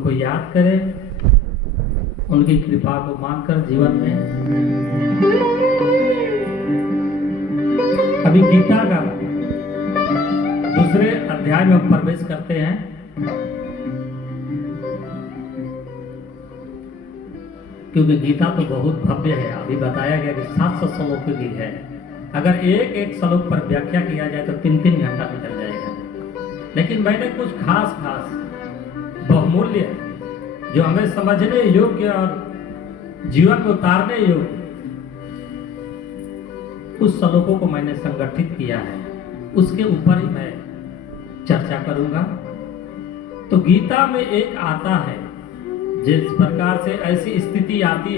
उनको याद करें, उनकी कृपा को मानकर जीवन में। अभी गीता का दूसरे अध्याय में हम प्रवेश करते हैं। क्योंकि गीता तो बहुत भव्य है। अभी बताया गया कि 700 श्लोक की है। अगर एक एक श्लोक पर व्याख्या किया जाए तो 3-3 घंटा निकल जाएगा। लेकिन मैंने कुछ खास बहुमूल्य, जो हमें समझने योग्य और जीवन में उतारने योग्य कुछ श्लोकों को मैंने संगठित किया है, उसके ऊपर ही मैं चर्चा करूंगा। तो गीता में एक आता है, जिस प्रकार से ऐसी स्थिति आती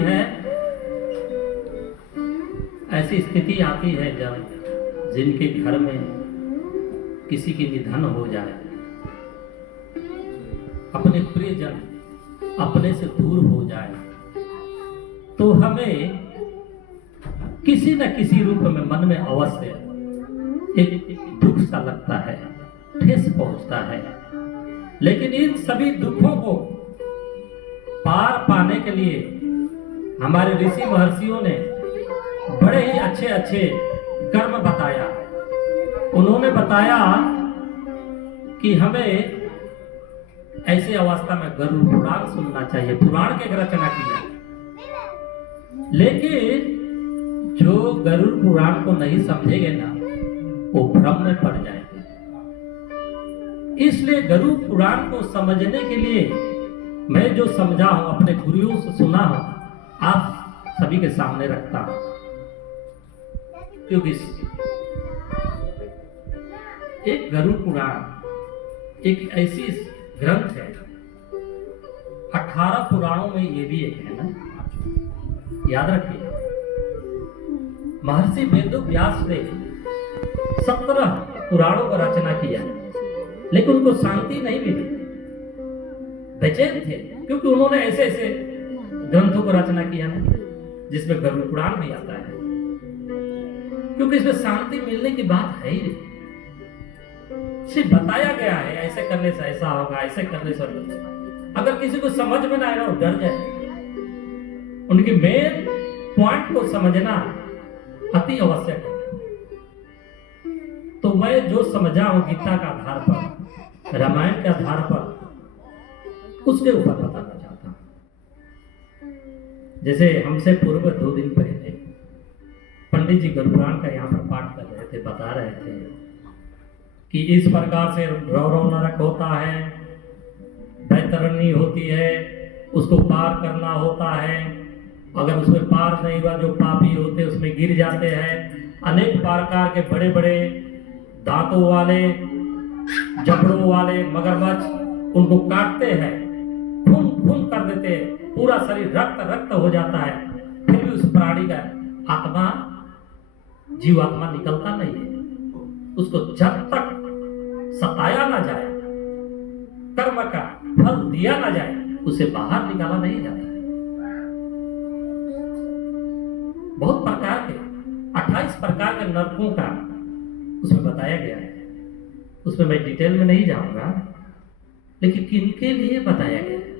है जब जिनके घर में किसी की निधन हो जाए, अपने प्रियजन अपने से दूर हो जाए, तो हमें किसी न किसी रूप में मन में अवश्य एक दुख सा लगता है, ठेस पहुंचता है। लेकिन इन सभी दुखों को पार पाने के लिए हमारे ऋषि महर्षियों ने बड़े ही अच्छे अच्छे कर्म बताया। उन्होंने बताया कि हमें ऐसे अवस्था में गरुड़ पुराण सुनना चाहिए, पुराण की रचना की जाए। लेकिन जो गरुड़ पुराण को नहीं समझेंगे ना, वो भ्रम में पड़ जाएंगे। इसलिए गरुड़ पुराण को समझने के लिए मैं जो समझा हूं, अपने गुरुओं से सुना हूं, आप सभी के सामने रखता हूं। क्योंकि एक गरुड़ पुराण एक ऐसी ग्रंथ है, 18 पुराणों में ये भी एक है ना, याद रखिए। महर्षि वेद व्यास ने 17 पुराणों का रचना किया, लेकिन उनको शांति नहीं मिली, बेचैन थे। क्योंकि उन्होंने ऐसे ऐसे ग्रंथों को रचना किया ना, जिसमें गरुड़ पुराण भी आता है। क्योंकि इसमें शांति मिलने की बात है ही नहीं। सिर्फ बताया गया है, ऐसे करने से ऐसा होगा, ऐसे करने से होगा। अगर किसी को समझ में ना आए ना, वो डर जाए। उनके मेन पॉइंट को समझना अति आवश्यक है। तो मैं जो समझा हूं गीता का आधार पर, रामायण के आधार पर, उसके ऊपर बताना चाहता हूं। जैसे हमसे पूर्व 2 दिन पहले पंडित जी गरुड़ पुराण का यहाँ पर पाठ कर रहे थे, बता रहे थे कि इस प्रकार से रौरव नरक होता है, बैतरणी होती है, उसको पार करना होता है। अगर उसमें पार नहीं हुआ, जो पापी होते उसमें गिर जाते हैं। अनेक प्रकार के बड़े बड़े दांतों वाले, जबड़ों वाले मगरमच्छ उनको काटते हैं, खून खून कर देते हैं, पूरा शरीर रक्त रक्त हो जाता है। फिर भी उस प्राणी का आत्मा, जीवात्मा निकलता नहीं है। उसको जब तक सताया ना जाए, कर्म का फल दिया ना जाए, उसे बाहर निकाला नहीं जाता है। बहुत प्रकार के 28 प्रकार के नरकों का उसमें बताया गया है। उसमें मैं डिटेल में नहीं जाऊंगा, लेकिन किनके लिए बताया गया है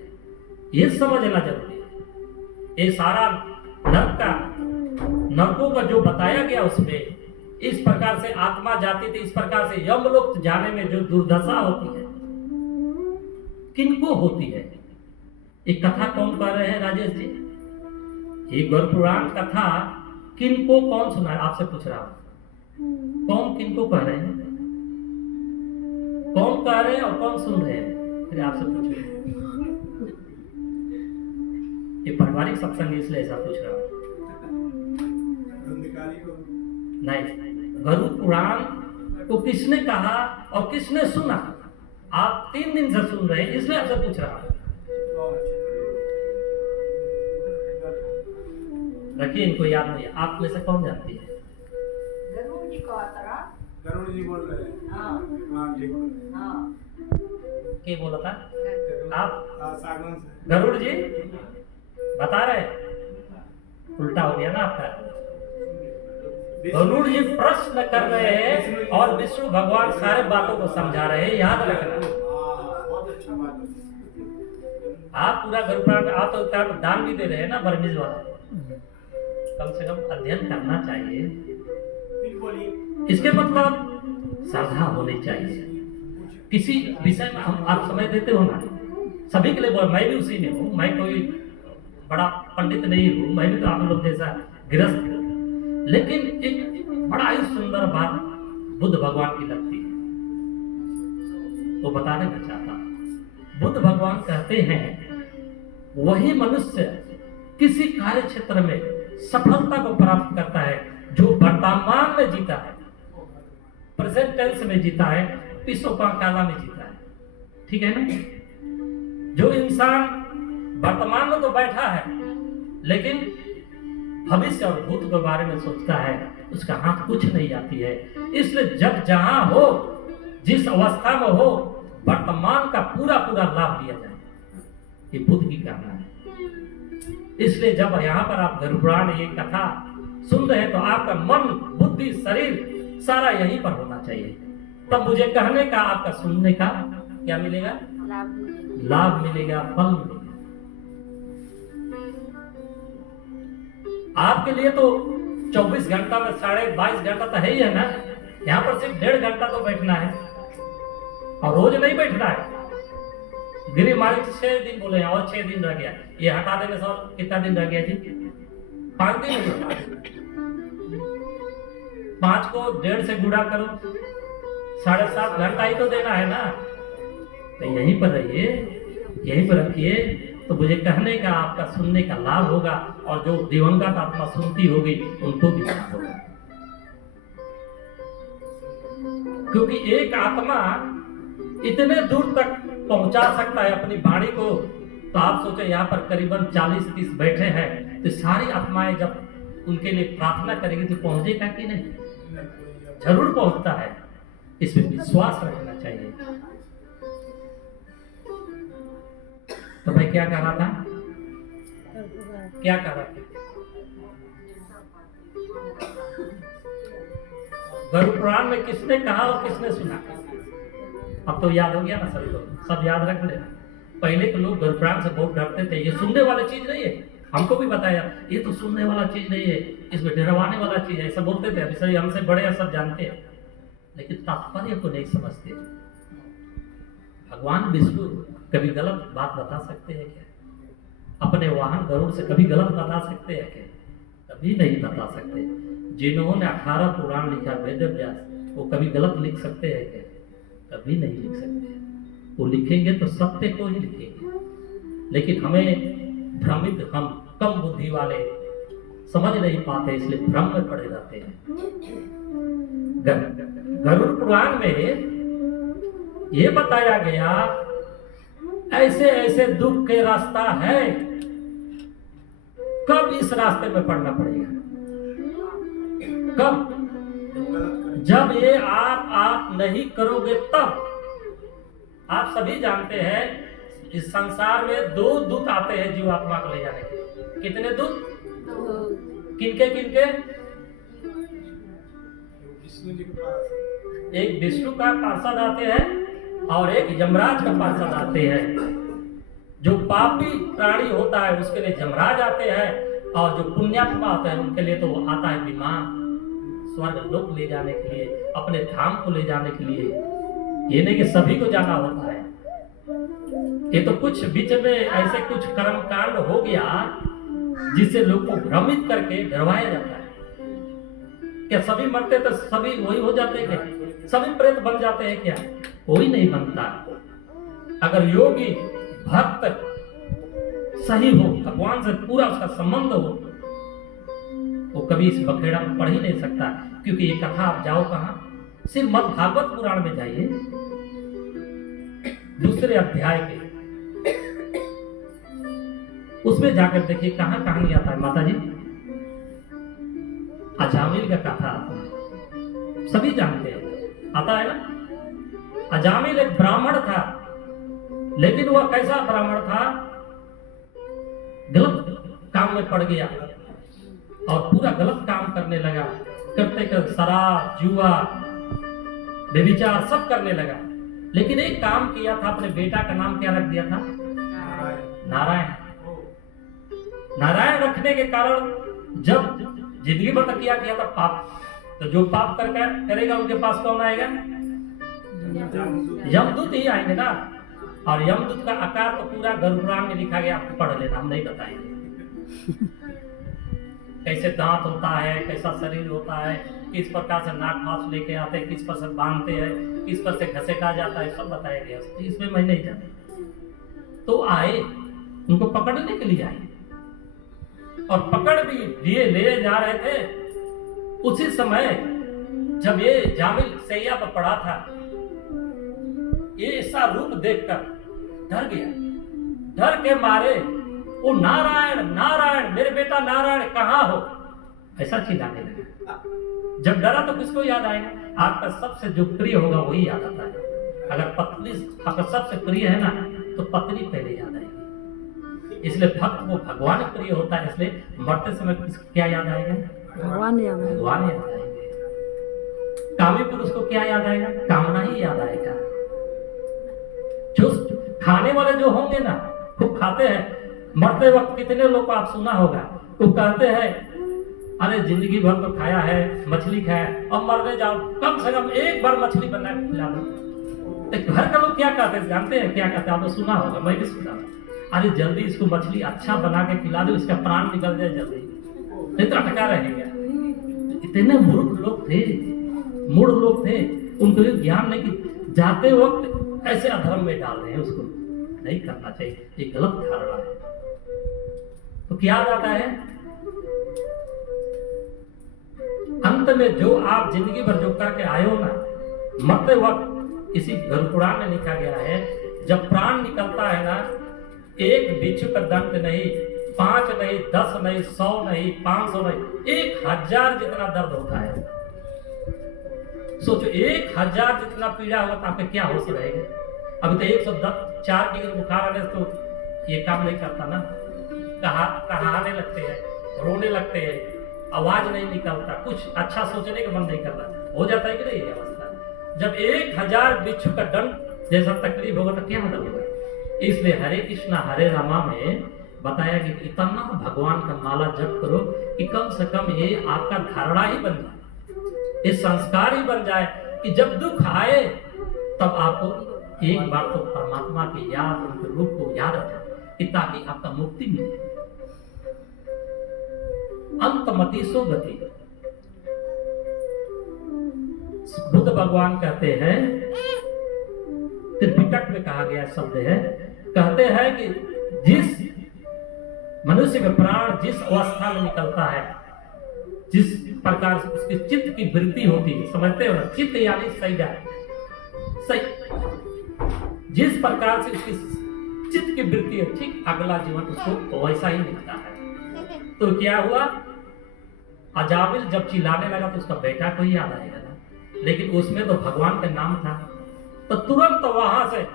ये समझना जरूरी है। ये सारा नरकों का जो बताया गया, उसमें इस प्रकार से आत्मा जाती थी, इस प्रकार से यमलोक जाने में जो दुर्दशा होती है, किनको होती है, एक कथा कौन कह रहे हैं राजेश जी? ये गरुड़ पुराण कथा किनको कौन सुना है? आपसे पूछ रहा हूं, कौन किनको कह रहे हैं? कौन कह रहे हैं और कौन सुन रहे हैं? फिर आपसे पूछ रहे हैं। ये पारिवारिक सत्संग, इसलिए ऐसा पूछ रहा हूं। नहीं, गरुड़ पुराण को किसने कहा और किसने सुना? आप 3 दिन से सुन रहे हैं, इसलिए आपसे पूछ रहा हूं। रखिए, इनको याद नहीं है। आप में से कौन जानती है? गरुड़ जी को आता, गरुड़ जी बोल रहे हैं। हाँ जी बोल रहे हैं। हाँ, क्या बोला था आप? सागौन से। गरुड़ जी बता रहे, उल्टा हो गया ना आपका। गरुड़ जी प्रश्न कर रहे हैं और विष्णु भगवान सारे बातों को समझा रहे हैं, याद रखना। बहुत अच्छा बात है। आप पूरा घर प्राण आप तो क्या दान भी दे रहे हैं ना बर्मीज वाला, कम से कम अध्ययन करना चाहिए। फिर बोलिए। इसके मतलब श्रद्धा होनी चाहिए किसी विषय में। हम आप समय देते हो ना, सभी के लिए बोल, मैं भी उसी में हूँ, मैं कोई बड़ा पंडित नहीं हूँ, मैं भी तो आप लोग जैसा गृहस्थ हूँ। लेकिन एक बड़ा ही सुंदर बात बुद्ध भगवान की लगती है, वो बताने में चाहता हूं। बुद्ध भगवान कहते हैं वही मनुष्य किसी कार्य क्षेत्र में सफलता को प्राप्त करता है जो वर्तमान में जीता है, प्रेजेंट टेंस में जीता है, पिछो काला में जीता है। ठीक है ना? जो इंसान वर्तमान में तो बैठा है लेकिन भविष्य और भूत के बारे में सोचता है, उसका हाथ कुछ नहीं आती है। इसलिए जब जहां हो, जिस अवस्था में हो, वर्तमान का पूरा पूरा लाभ लिया जाए, ये बुद्ध की कहना है। इसलिए जब यहाँ पर आप गरुड़ पुराण ये कथा सुन रहे हैं तो आपका मन, बुद्धि, शरीर सारा यहीं पर होना चाहिए। तब मुझे कहने का, आपका सुनने का क्या मिलेगा? लाभ मिलेगा, फल मिलेगा। आपके लिए तो 24 घंटा में 22.5 घंटा तो है ही है ना। यहाँ पर सिर्फ 1.5 घंटा तो बैठना है और रोज नहीं बैठना है। गिरी मालिक 6 दिन बोले हैं और 6 दिन रह गया, ये हटा देने से और कितना दिन रह गया जी? 5 दिन हुआ। 5 को 1.5 से गुणा करो, 7.5 घंटा ही तो देना है ना। तो यहीं पर रहिए, यहीं पर रखिए, तो मुझे कहने का, आपका सुनने का लाभ होगा और जो दिवंगत आत्मा सुनती होगी उनको भी लाभ होगा। क्योंकि एक आत्मा इतने दूर तक पहुंचा सकता है अपनी वाणी को। तो आप सोचो यहाँ पर करीबन 40-30 बैठे हैं, तो सारी आत्माएं जब उनके लिए प्रार्थना करेगी तो पहुंचेगा कि नहीं? जरूर पहुंचता है। इसमें विश्वास रखना चाहिए। तो मैं क्या कह रहा था? क्या कह रहा था? गरुड़ पुराण में किसने कहा और किसने सुना? अब तो याद हो गया ना सभी लोग, सब याद रख लेना। पहले के लोग गरुड़ पुराण से बहुत डरते थे, ये सुनने वाली चीज नहीं है। हमको भी बताया ये तो सुनने वाला चीज नहीं है, इसमें डरवाने वाला चीज है, ऐसा बोलते थे। अभी हमसे बड़े सब जानते हैं, लेकिन तात्पर्य को नहीं समझते। भगवान विष्णु कभी गलत बात बता सकते हैं क्या? अपने वाहन गरुड़ से कभी गलत बता सकते हैं क्या? कभी नहीं बता सकते। जिन्होंने 18 पुराण लिखा वेद व्यास, वो कभी गलत लिख सकते हैं क्या? कभी नहीं लिख सकते। वो लिखेंगे तो सत्य को ही लिखेंगे। लेकिन हमें भ्रमित, हम कम बुद्धि वाले समझ नहीं पाते, इसलिए भ्रम में पड़े रहते हैं। गरुड़ पुराण में ये बताया गया ऐसे ऐसे दुख के रास्ता है, कब इस रास्ते में पड़ना पड़ेगा? कब? जब ये आप नहीं करोगे तब। आप सभी जानते हैं इस संसार में 2 दूत आते हैं जीवात्मा को ले जाने के। कितने दूत? किनके किनके? विष्णु जी के पास। एक विष्णु का पार्षद आते हैं और एक यमराज का पार्षद आते हैं। जो पापी प्राणी होता है उसके लिए यमराज आते हैं, और जो पुण्यात्मा होता है उनके लिए तो वो आता है विमान, स्वर्ग लोक ले जाने के लिए, अपने धाम को ले जाने के लिए। ये नहीं कि सभी को जाना होता है। ये तो कुछ बीच में ऐसे कुछ कर्म कांड हो गया जिससे लोग को भ्रमित करके डरवाया जाता है। क्या सभी मरते तो सभी वही हो जाते हैं क्या? सभी प्रेत बन जाते हैं क्या? कोई नहीं बनता। अगर योगी भक्त सही हो, भगवान से पूरा उसका संबंध हो, वो कभी इस बखेड़ा में पढ़ ही नहीं सकता। क्योंकि ये कथा आप जाओ कहाँ? सिर्फ मद भागवत पुराण में जाइए, दूसरे अध्याय के, उसमें जाकर देखिए कहाँ कहानी आता है। माता जी, अजामिल का कथा आता है, सभी जानते हैं, आता है ना। अजामिल एक ब्राह्मण था, लेकिन वह कैसा ब्राह्मण था? गलत काम में पड़ गया और पूरा गलत काम करने लगा। करते करते शराब, जुआ, व्यभिचार सब करने लगा। लेकिन एक काम किया था, अपने बेटा का नाम क्या रख दिया था? नारायण। ओ, नारायण रखने के कारण जब जिंदगी भर तक किया था पाप, तो जो पाप करेगा उनके पास कौन आएगा? यमदूत ही आएंगे ना। और यमदूत का आकार तो पूरा गरुड़पुराण में लिखा गया, आपको पढ़ लेना, हम नहीं बताएंगे। कैसे दांत होता है, कैसा शरीर होता है, किस प्रकार से नाक फांस लेके आते हैं, किस पर से बांधते हैं, किस पर से घसेटा जाता है, सब बताया गया। इसमें मैं नहीं जाता। तो आए, उनको पकड़ने के लिए आए और पकड़ भी लिए ले जा रहे थे। उसी समय जब ये जामिल सैया पर पड़ा था, ये ऐसा रूप देखकर डर गया। डर के मारे वो नारायण नारायण, मेरे बेटा नारायण कहाँ हो, ऐसा चिल्लाने लगा। जब डरा तो किसको याद आएगा? आपका सबसे जो प्रिय होगा वही याद आता है। अगर पत्नी आपका सबसे प्रिय है ना, तो पत्नी पहले याद आएगी। इसलिए भक्त को भगवान प्रिय होता है, इसलिए मरते समय क्या याद आएगा? भगवान याद आएगा। भगवान याद आएंगे। कामी पुरुष को क्या याद आएगा? कामना ही याद आएगा। जो खाने वाले जो होंगे ना, खूब खाते हैं, मरते वक्त कितने लोग को आप सुना होगा, वो कहते हैं अरे जिंदगी भर तो खाया है, मछली खाया, अब मरने जाओ, कम से कम एक बार मछली बना के खिला दो। तो घर का लोग क्या कहते हैं, जानते हैं क्या कहते हैं? आपने सुना होगा, मैं भी सुना। अरे जल्दी इसको मछली अच्छा बना के खिला दो, इसका प्राण निकल जाए जल्दी, नहीं तो अटका रहेगा। इतने मूर्ख लोग थे, मूढ़ लोग थे, उनको ये ज्ञान नहीं कि जाते वक्त ऐसे अधर्म में डाल रहे हैं, उसको नहीं करना चाहिए, ये गलत धारणा है। तो क्या जाता है अंत में, जो आप जिंदगी भर जो करके आए हो ना, मरते वक्त इसी गरुड़पुराण में लिखा गया है, जब प्राण निकलता है ना, एक बिच्छू का दंड नहीं, 5 नहीं, 10 नहीं, 100 नहीं, 500 नहीं, 1000 जितना दर्द होता है। सोचो 1000 जितना पीड़ा होगा तो आपका क्या होश रहेगा? अभी तो 104 की बुखार आने तो ये काम नहीं करता ना, कहाने लगते हैं, रोने लगते हैं, आवाज नहीं निकलता, कुछ अच्छा सोचने का मन नहीं करता। हो जाता है कि नहीं ये अवस्था? जब 1000 बिच्छू का दंड जैसा तकलीफ होगा तो क्या मतलब होगा? इसलिए हरे कृष्णा हरे रामा में बताया कि इतना भगवान का माला जप करो कि कम से कम ये आपका धारणा ही बन जाए, ये संस्कार ही बन जाए कि जब दुख आए तब आपको एक बार तो परमात्मा की याद, उनके रूप को याद रखें, कि ताकि आपका मुक्ति मिले। अंतमति सो गति। बुद्ध भगवान कहते हैं, त्रिपिटक में कहा गया शब्द है, कहते हैं कि जिस मनुष्य का प्राण जिस अवस्था में निकलता है, जिस प्रकार से उसकी चित्त की वृत्ति होती है, समझते हो ना, चित्त यानी सैया, सही, जिस प्रकार से उसकी चित्त की वृत्ति है, ठीक अगला जीवन उसको वैसा ही मिलता है। तो क्या हुआ? अजामिल जब चिल्लाने लगा तो उसका बेटा को ही याद आएगा ना, लेकिन उसमें तो भगवान का नाम था। तो तुरंत वहां से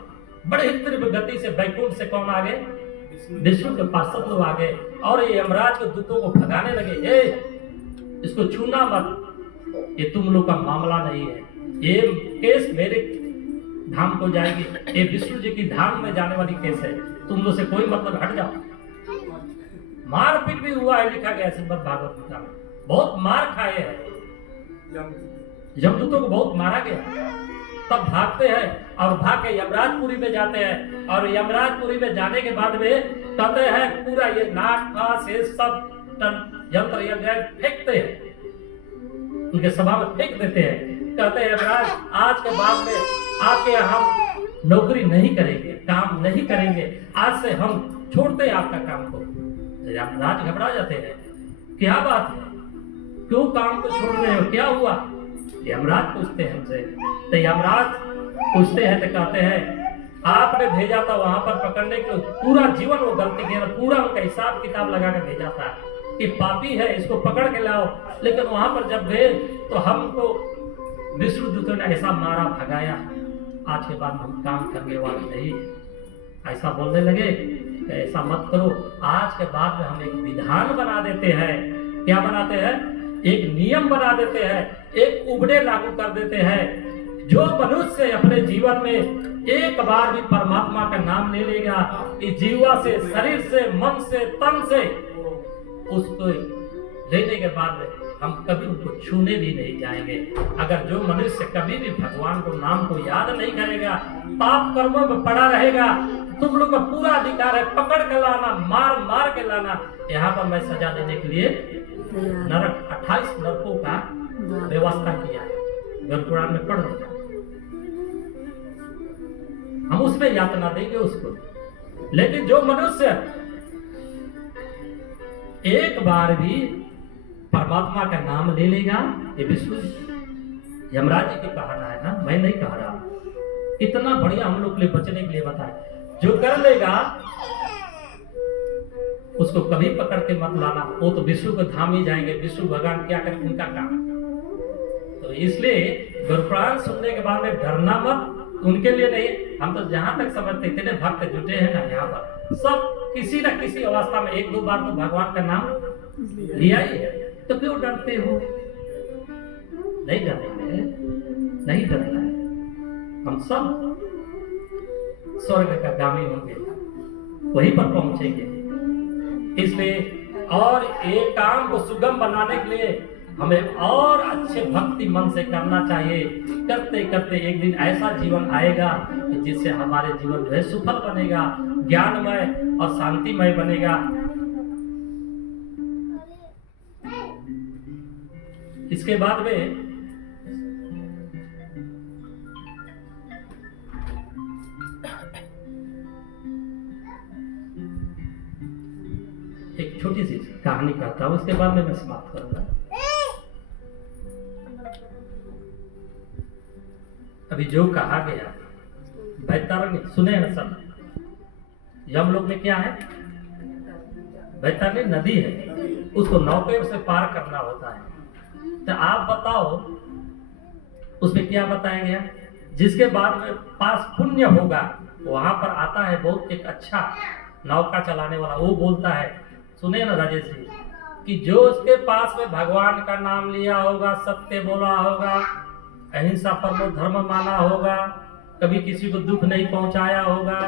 बड़े ही तीव्र गति से बैकुंठ से कौन आ गए? विष्णु के पार्षद लोग आ गए और ये यमराज के दूतों को भगाने लगे, इसको छूना मत, ये तुम लोग का मामला नहीं है, ये केस मेरे धाम को जाएगी, ये विष्णु जी की धाम में जाने वाली केस है, तुम लोग से कोई मतलब, हट जाओ। मारपीट भी हुआ है, लिखा गया श्रीमद् भागवत गीता में, बहुत मार खाए हैं, यमदूतों को बहुत मारा गया। तब भागते हैं और भाग के यमराजपुरी में जाते हैं, और यमराजपुरी में जाने के बाद में कहते हैं पूरा ये नाक फांस ये सब यंत्र यज्ञ फेंकते हैं, उनके सभा में फेंक देते हैं। कहते हैं यमराज आज के बाद में आपके हम नौकरी नहीं करेंगे, काम नहीं करेंगे, आज से हम छोड़ते हैं आपका काम को। यमराज घबरा जाते हैं, क्या बात है, क्यों काम को छोड़ रहे हो, क्या हुआ? यमराज पूछते हैं हमसे। तो यमराज पूछते हैं तो कहते हैं आपने भेजा था वहां पर पकड़ने के, पूरा जीवन वो गलती किया, पूरा उनका हिसाब किताब लगा कर भेजा था कि पापी है, इसको पकड़ के लाओ। लेकिन वहां पर जब गए तो हमको विष्णु दूतों ने ऐसा मारा भगाया, आज के बाद हम काम करने वाले नहीं, ऐसा बोलने लगे। ऐसा मत करो, आज के बाद में हम एक विधान बना देते हैं। क्या बनाते हैं? एक नियम बना देते हैं, एक उबड़े लागू कर देते हैं। जो मनुष्य अपने जीवन में एक बार भी परमात्मा का नाम ले लेगा, इस जीवा से, शरीर से, मन से, तन से, उसको लेने के बाद हम कभी उनको छूने भी नहीं जाएंगे। अगर जो मनुष्य कभी भी भगवान को, नाम को याद नहीं करेगा, पाप कर्मों में पड़ा रहेगा, तुम लोग का पूरा अधिकार है पकड़ के लाना, मार मार के लाना। यहाँ पर मैं सजा देने के लिए नरक 28 नरकों का व्यवस्था किया है, गरुड़ पुराण में पढ़ लेना। हम उसमें यातना देंगे उसको। लेकिन जो मनुष्य एक बार भी परमात्मा का नाम ले लेगा, ये विष्णु यमराज जी की कहना है ना, मैं नहीं कह रहा। इतना बढ़िया हम लोग के लिए बचने के लिए बताए, जो कर लेगा उसको कभी पकड़ के मत लाना, वो तो विष्णु को धाम ही जाएंगे। विष्णु भगवान क्या करें, उनका काम। तो इसलिए गुरुपुराण सुनने के बाद में डरना मत, उनके लिए नहीं। हम तो जहां तक समझते, इतने भक्त जुटे हैं ना यहाँ पर, सब किसी न किसी अवस्था में एक दो बार तो भगवान का नाम लिया ही है। तो क्यों डरते हो? नहीं डरेंगे, नहीं डरना है। हम सब स्वर्ग का गामी होंगे, वहीं पर पहुंचेंगे। इसलिए और एक काम को सुगम बनाने के लिए हमें और अच्छे भक्ति मन से करना चाहिए। करते करते एक दिन ऐसा जीवन आएगा कि जिससे हमारे जीवन जो है सफल बनेगा, ज्ञानमय और शांतिमय बनेगा। इसके बाद में एक छोटी सी कहानी कहता हूं, उसके बाद में मैं समाप्त करूंगा। अभी जो कहा गया बैतरणी, सुने हैं ना सब? यमलोक में क्या है? बैतरणी नदी है, उसको नौके से पार करना होता है। तो आप बताओ उसमें क्या बताया गया? जिसके बाद में पास पुण्य होगा, वहां पर आता है बहुत एक अच्छा नौका चलाने वाला, वो बोलता है, सुने ना राजेश जी, कि जो उसके पास में भगवान का नाम लिया होगा, सत्य बोला होगा, अहिंसा परमो धर्म माना होगा, कभी किसी को दुख नहीं पहुंचाया होगा,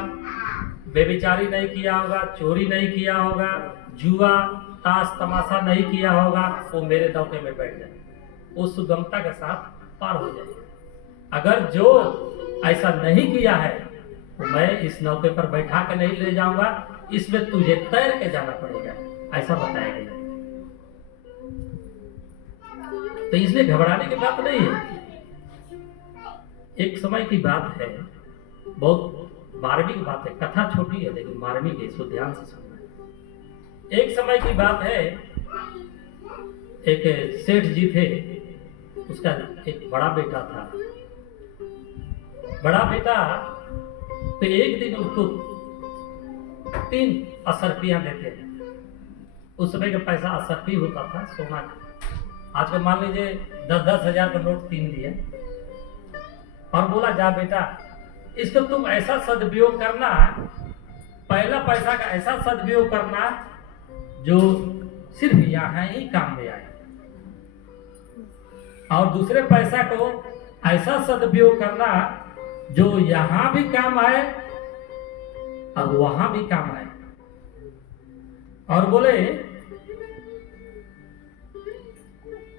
बेविचारी नहीं किया होगा, चोरी नहीं किया होगा, जुआ ताश तमाशा नहीं किया होगा, वो मेरे नौके में बैठ जाए, वो सुगमता के साथ पार हो जाए। अगर जो ऐसा नहीं किया है तो मैं इस नौके पर बैठा के नहीं ले जाऊंगा, इसमें तुझे तैर के जाना पड़ेगा, ऐसा बताया गया। तो इसलिए घबराने की बात नहीं है। एक समय की बात है, बहुत मार्मिक की बात है, कथा छोटी है लेकिन मार्मिक है, इसको ध्यान से सुनना। एक समय की बात है, एक सेठ जी थे, उसका एक बड़ा बेटा था। बड़ा बेटा तो एक दिन उसको 3 असरपियां देते हैं। उस समय का पैसा असरपी होता था, सोना का। आज मान लीजिए 10-10 हजार का नोट 3 दिए और बोला, जा बेटा इसको तुम ऐसा सदुपयोग करना, पहला पैसा का ऐसा सदुपयोग करना जो सिर्फ यहाँ ही काम में आए, और दूसरे पैसा को ऐसा सदुपयोग करना जो यहाँ भी काम आए और वहां भी काम आए। और बोले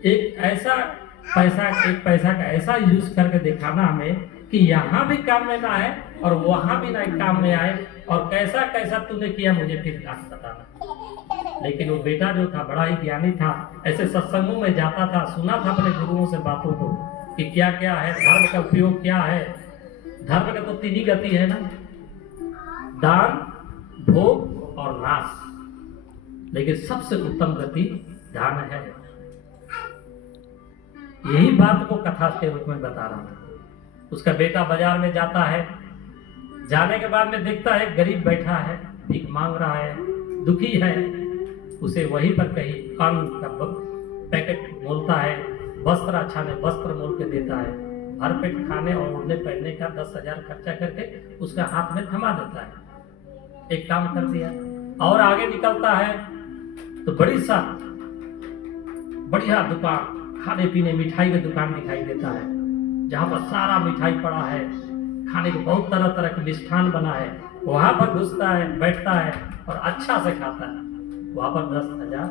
एक पैसा का ऐसा यूज करके दिखाना हमें कि यहाँ भी काम में ना आए और वहां भी ना काम में आए, और कैसा कैसा तूने किया मुझे फिर बताना। लेकिन वो बेटा जो था बड़ा ही ज्ञानी था, ऐसे सत्संगों में जाता था, सुना था अपने गुरुओं से बातों को कि क्या क्या है, धर्म का उपयोग क्या है। धर्म का तो 3 ही गति है ना, दान, भोग और नाश, लेकिन सबसे उत्तम गति दान है। यही बात को कथा के रूप में बता रहा हूं। उसका बेटा बाजार में जाता है, जाने के बाद में देखता है गरीब बैठा है, भीख मांग रहा है, दुखी है। उसे वहीं पर कहीं अन्न का पैकेट मोलता है, वस्त्र अच्छा में वस्त्र मोल के देता है, हर पेट खाने और उड़ने पहनने का 10,000 खर्चा करके उसका हाथ में थमा देता है। एक काम कर दिया। और आगे निकलता है तो बड़ी सा बढ़िया दुकान, खाने पीने मिठाई की दुकान दिखाई देता है। जहाँ पर सारा मिठाई पड़ा है, खाने को बहुत तरह तरह के मिष्ठान बना है, वहाँ पर घुसता है, बैठता है और अच्छा से खाता है। वहाँ पर 10,000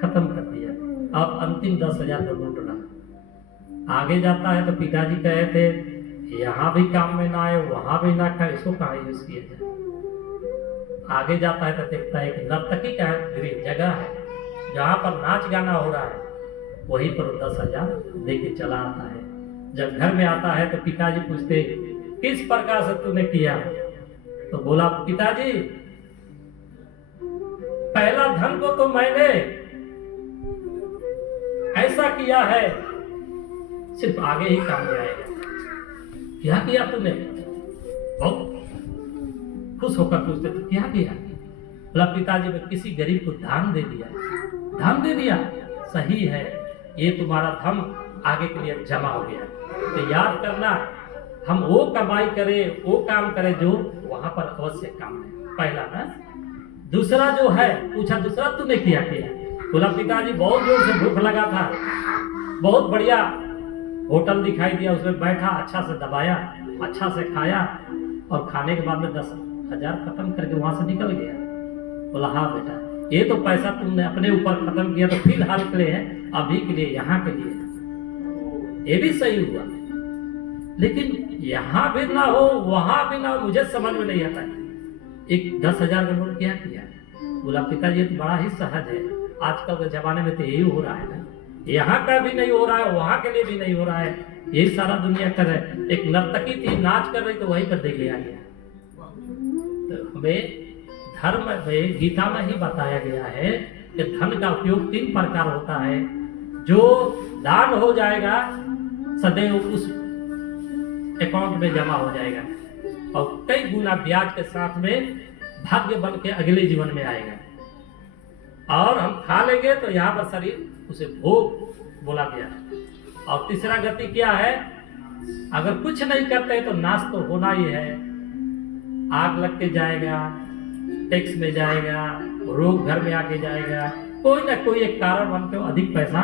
खत्म कर दिया। अब अंतिम 10,000 तो लूट रहा। आगे जाता है तो पिताजी कहे थे यहाँ भी काम में ना आए, वहाँ भी ना खाए, इसको कहाँ यूज किया जाए। आगे जाता है तो देखता है एक नर्तकी का गृह जगह है जहाँ पर नाच गाना हो रहा है, वहीं पर 10,000 दे के चला आता है। जब घर में आता है तो पिताजी पूछते किस प्रकार से तूने किया, तो बोला पिताजी पहला धन को तो मैंने ऐसा किया है, सिर्फ आगे ही काम में आएगा। क्या किया तूने? बहुत खुश होकर पूछते थे क्या किया? बोला पिताजी ने किसी गरीब को दान दे दिया। दान दे दिया? सही है, ये तुम्हारा धन आगे के लिए जमा हो गया। तो याद करना, हम वो कमाई करें, वो काम करें जो वहां पर अवश्य काम है। पहला ना। दूसरा जो है, पूछा दूसरा तूने क्या किया? बोला पिताजी बहुत जोर से भूख लगा था, बहुत बढ़िया होटल दिखाई दिया, उसमें बैठा, अच्छा से दबाया, अच्छा से खाया और खाने के बाद में 10,000 खत्म करके वहां से निकल गया। बोला हाँ बेटा, ये तो पैसा तुमने अपने ऊपर खत्म किया, तो फिलहाल के लिए है, अभी के लिए, यहाँ के लिए, ये भी सही हुआ। लेकिन यहाँ भी ना हो, वहां भी ना हो, मुझे समझ में नहीं आता है। एक 10,000 का नोट क्या किया? बोला पिताजी ये तो बड़ा ही सहज है, आजकल के जमाने में तो यही हो रहा है ना, यहाँ का भी नहीं हो रहा है, वहां के लिए भी नहीं हो रहा है, यही सारा दुनिया कर है। एक नर्तकी थी, नाच कर रही तो वहीं पर देख लिया गया। तो हमें धर्म में, गीता में ही बताया गया है कि धन का उपयोग 3 प्रकार होता है। जो दान हो जाएगा सदैव उस अकाउंट में जमा हो जाएगा और कई गुना ब्याज के साथ में भाग्य बन के अगले जीवन में आएगा। और हम खा लेंगे तो यहाँ पर शरीर उसे भोग बोला गया। और तीसरा गति क्या है? अगर कुछ नहीं करते तो नाश तो होना ही है, आग लग के जाएगा, टैक्स में जाएगा, रोग घर में आके जाएगा, कोई ना कोई एक कारण बन के अधिक पैसा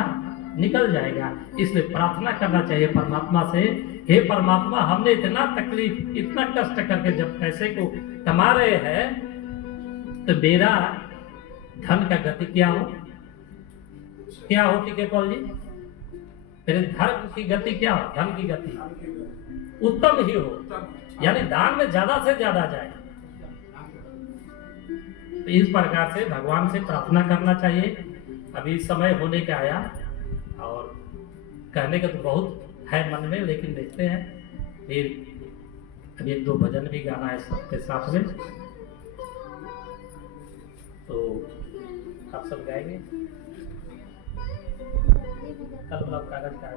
निकल जाएगा। इसलिए प्रार्थना करना चाहिए परमात्मा से, हे परमात्मा हमने इतना तकलीफ, इतना कष्ट करके जब पैसे को कमा रहे हैं तो मेरा धन का गति क्या हो, क्या होती के कौल जी? मेरे धर्म की गति क्या हो? धन की गति उत्तम ही हो, यानी दान में ज्यादा से ज्यादा जाए। तो इस प्रकार से भगवान से प्रार्थना करना चाहिए। अभी समय होने का आया और कहने का तो बहुत है मन में, लेकिन देखते हैं फिर अभी 1-2 भजन भी गाना है सबके साथ में, तो आप सब गाएंगे। कल कागज का